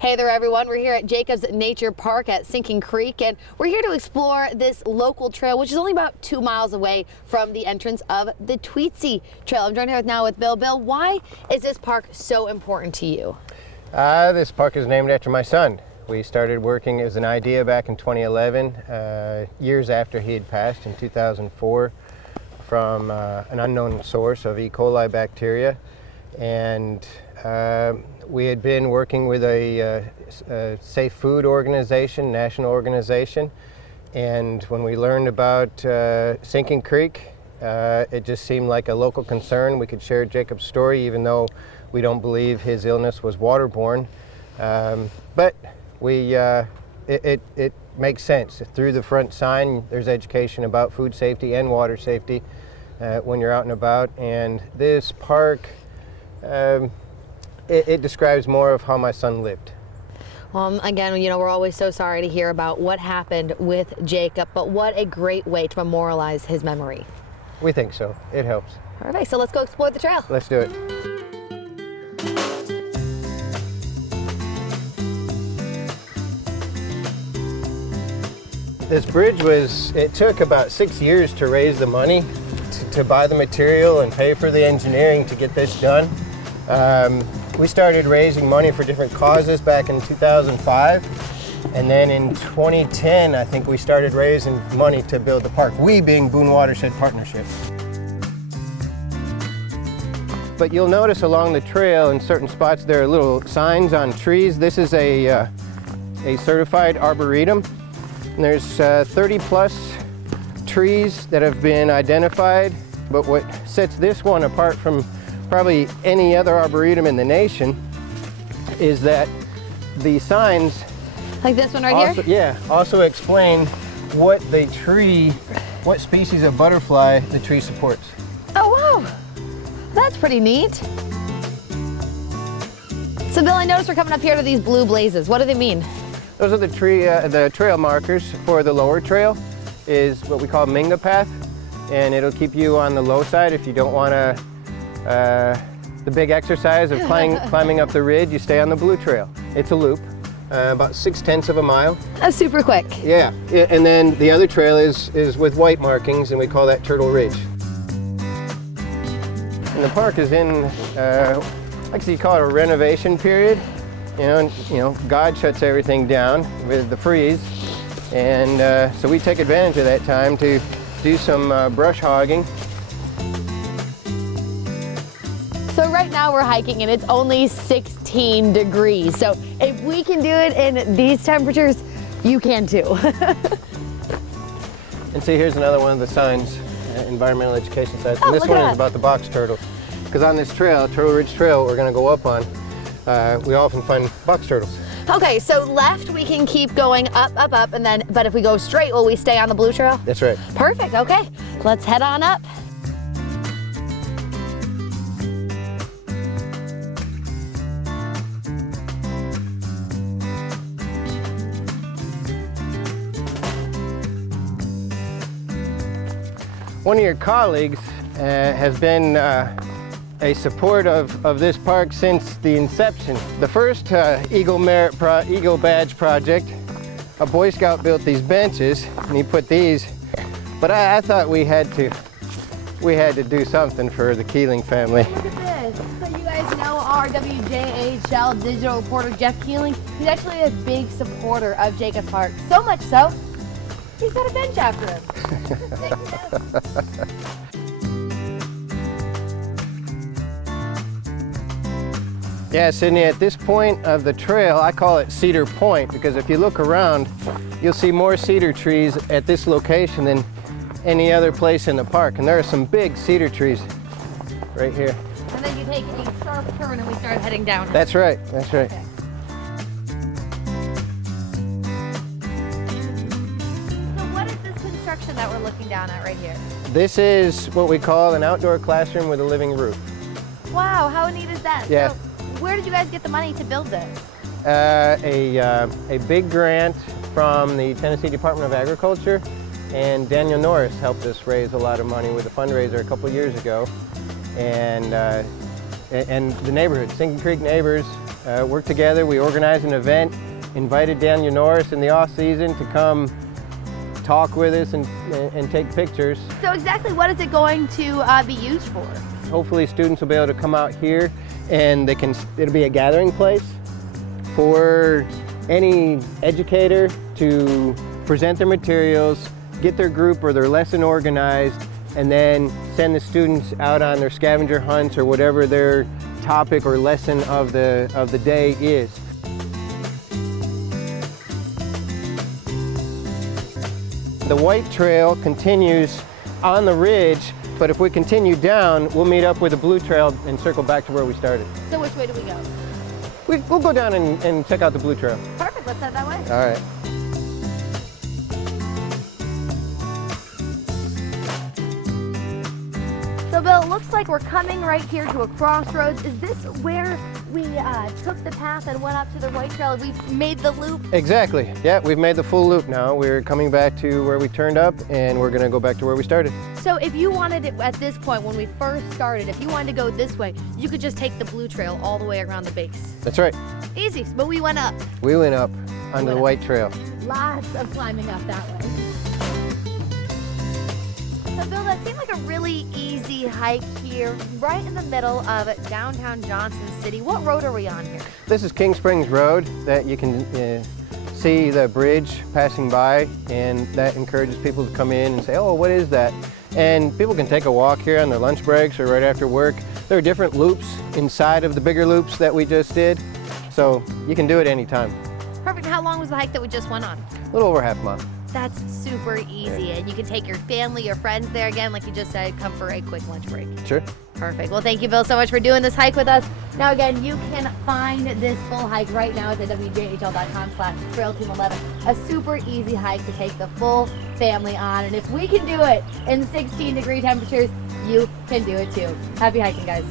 Hey there everyone, we're here at Jacobs Nature Park at Sinking Creek, and we're here to explore this local trail, which is only about 2 miles away from the entrance of the Tweetsie Trail. I'm joined here now with Bill. Bill, why is this park so important to you? This park is named after my son. We started working as an idea back in 2011, years after he had passed in 2004 from an unknown source of E. coli bacteria. And we had been working with a safe food organization, national organization, and when we learned about Sinking Creek, it just seemed like a local concern. We could share Jacob's story, even though we don't believe his illness was waterborne. But it makes sense. Through the front sign, there's education about food safety and water safety when you're out and about. And this park, it describes more of how my son lived. Again, you know, we're always so sorry to hear about what happened with Jacob, but what a great way to memorialize his memory. We think so. It helps. All right, so let's go explore the trail. Let's do it. This bridge it took about 6 years to raise the money to buy the material and pay for the engineering to get this done. We started raising money for different causes back in 2005, and then in 2010 I think we started raising money to build the park, we being Boone Watershed Partnership. But you'll notice along the trail in certain spots there are little signs on trees. This is a certified arboretum, and there's 30 plus trees that have been identified, but what sets this one apart from probably any other arboretum in the nation is that the signs, like this one right here? Yeah, also explain what what species of butterfly the tree supports. Oh wow, that's pretty neat. So Bill, I noticed we're coming up here to these blue blazes. What do they mean? Those are the trail markers for the lower trail, is what we call Minga Path, and it'll keep you on the low side if you don't want to the big exercise of climbing up the ridge. You stay on the blue trail. It's a loop, about 6/10 of a mile. That's super quick. Yeah, and then the other trail is with white markings, and we call that Turtle Ridge. And the park is in, like you call it, a renovation period. You know, God shuts everything down with the freeze, and so we take advantage of that time to do some brush hogging. So right now we're hiking and it's only 16 degrees. So if we can do it in these temperatures, you can too. And see, here's another one of the signs, environmental education signs. Oh, And this one is about the box turtle. Because on this trail, Turtle Ridge Trail, we're going to go up on, we often find box turtles. Okay, so left we can keep going up, up, up, and then, but if we go straight, will we stay on the blue trail? That's right. Perfect, okay. Let's head on up. One of your colleagues has been a support of this park since the inception. The first Eagle Badge project, a Boy Scout built these benches, and he put these, but I thought we had to do something for the Keeling family. Look at this. So you guys know our WJHL digital reporter Jeff Keeling. He's actually a big supporter of Jacobs Park. So much so, he's got a bench after him. Yeah, Sydney, at this point of the trail, I call it Cedar Point, because if you look around, you'll see more cedar trees at this location than any other place in the park. And there are some big cedar trees right here. And then you take a sharp turn and we start heading down. That's right, that's right. Okay. So what is this construction that we're looking down at right here? This is what we call an outdoor classroom with a living roof. Wow, how neat is that? Yeah. So where did you guys get the money to build this? A big grant from the Tennessee Department of Agriculture, and Daniel Norris helped us raise a lot of money with a fundraiser a couple years ago. And the neighborhood, Sinking Creek neighbors work together. We organized an event, invited Daniel Norris in the off season to come talk with us and take pictures. So exactly what is it going to be used for? Hopefully students will be able to come out here and it'll be a gathering place for any educator to present their materials, get their group or their lesson organized, and then send the students out on their scavenger hunts or whatever their topic or lesson of the day is. The White Trail continues on the ridge, but if we continue down, we'll meet up with the Blue Trail and circle back to where we started. So which way do we go? We'll go down and check out the Blue Trail. Perfect, let's head that way. All right. So Bill, it looks like we're coming right here to a crossroads. Is this where we took the path and went up to the White Trail? We've made the loop? Exactly. Yeah, we've made the full loop now. We're coming back to where we turned up and we're gonna go back to where we started. So if you wanted it at this point, when we first started, if you wanted to go this way, you could just take the Blue Trail all the way around the base. That's right. Easy, but we went up. We went up onto the up. White Trail. Lots of climbing up that way. So Bill, that seemed like a really easy hike here, right in the middle of downtown Johnson City. What road are we on here? This is King Springs Road that you can see the bridge passing by, and that encourages people to come in and say, oh, what is that? And people can take a walk here on their lunch breaks or right after work. There are different loops inside of the bigger loops that we just did, so you can do it anytime. Perfect. How long was the hike that we just went on? A little over half a mile. That's super easy, and you can take your family, your friends there again, like you just said, come for a quick lunch break. Sure. Perfect. Well, thank you, Bill, so much for doing this hike with us. Now, again, you can find this full hike right now at the WJHL.com/Trail Team11. A super easy hike to take the full family on, and if we can do it in 16-degree temperatures, you can do it too. Happy hiking, guys.